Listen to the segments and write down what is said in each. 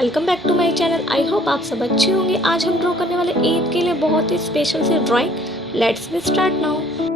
Welcome back to my channel. I hope आप सब अच्छे होंगे। आज हम ड्रॉ करने वाले ईद के लिए बहुत ही स्पेशल से drawing. Let's be start now.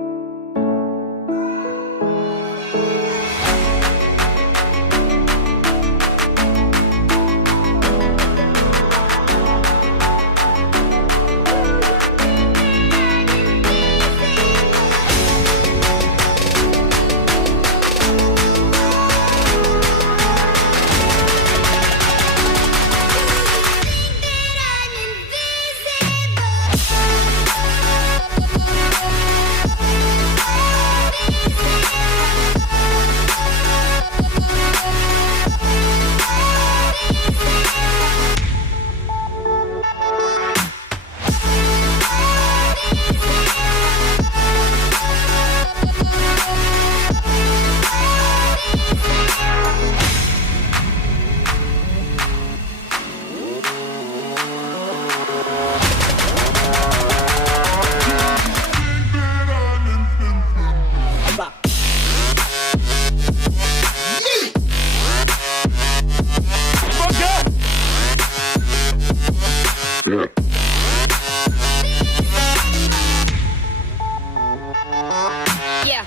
Yeah.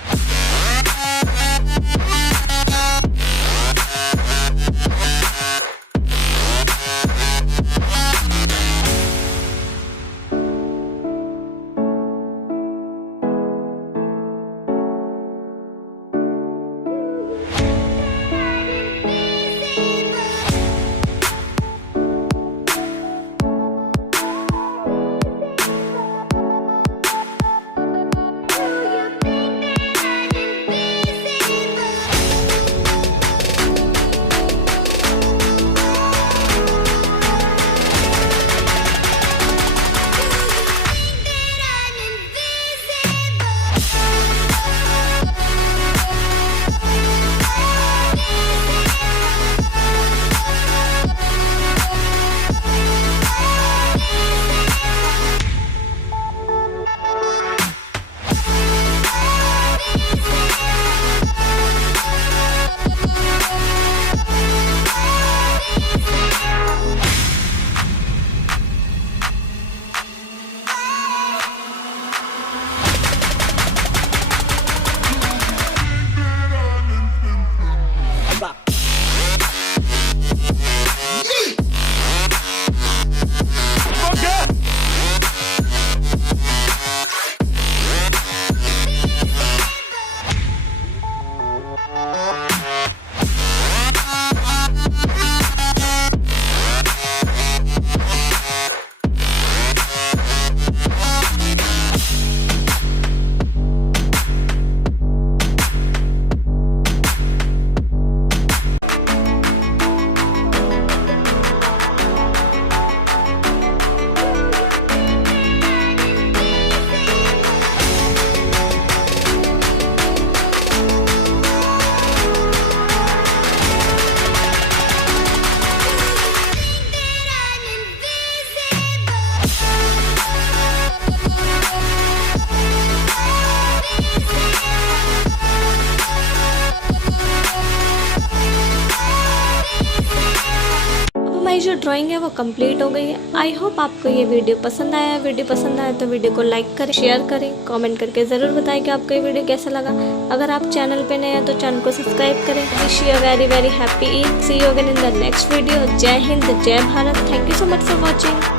हमारी जो ड्राइंग है वो कंप्लीट हो गई है। आई होप आपको ये वीडियो पसंद आया है। वीडियो पसंद आया तो वीडियो को लाइक करें, शेयर करें, कमेंट करके ज़रूर बताएं कि आपको ये वीडियो कैसा लगा। अगर आप चैनल पे नए हैं तो चैनल को सब्सक्राइब करें। Wish you very very happy Eid. See you again in the next video. जय हिंद, जय Bharat. Thank you so much for watching.